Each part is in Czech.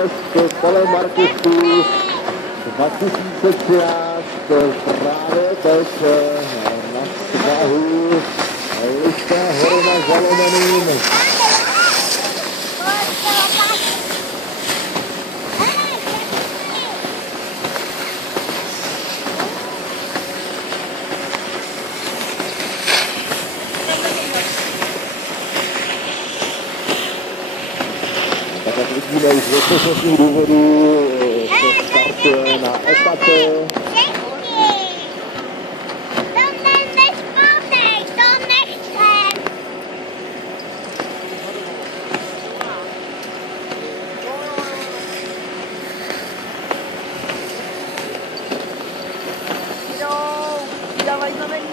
potlesk telemarketů 2013 právě teď na svahu Lišné hory na Zalomeným. Tak jak vidíme, už z bezpečnostních důvodů se startuje na etapě. Dávaj znamení.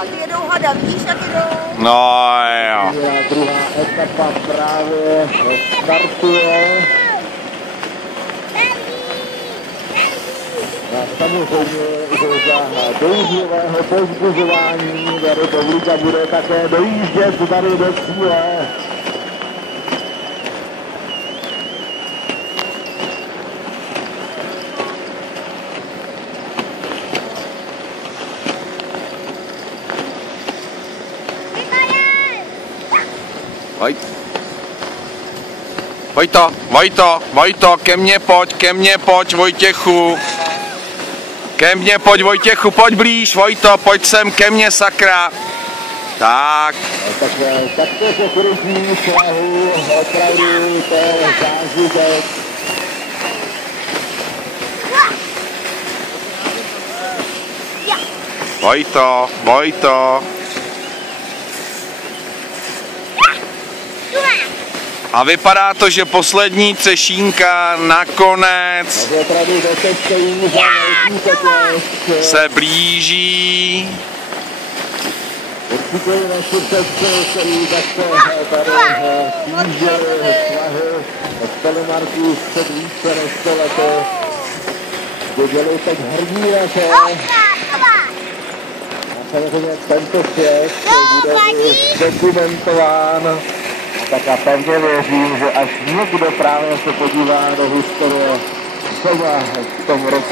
Ty jedou hada, víš, jak jedou? No jo. Druhá etapa právě startuje. A samozřejmě, že za douživého povzbuzování tady Pavlíka bude také dojíždět tady do cíle. Vojto, ke mně pojď, Vojtěchu. Ke mně pojď, Vojtěchu, pojď blíž, Vojto, pojď sem ke mně, sakra. Tak. Takto se krytí svahu, opravdu to je zážitek. Vojto. A vypadá to, že poslední třešínka nakonec se blíží. Určitě naši předci, který takto tady snížili svahy od telemarku před více než 100 lety, kdy byli teď hrdí na to. A samozřejmě tento svět bude i dokumentován. Tak a pevně věřím, že až někdo právě se podívá do historie, co v tom roce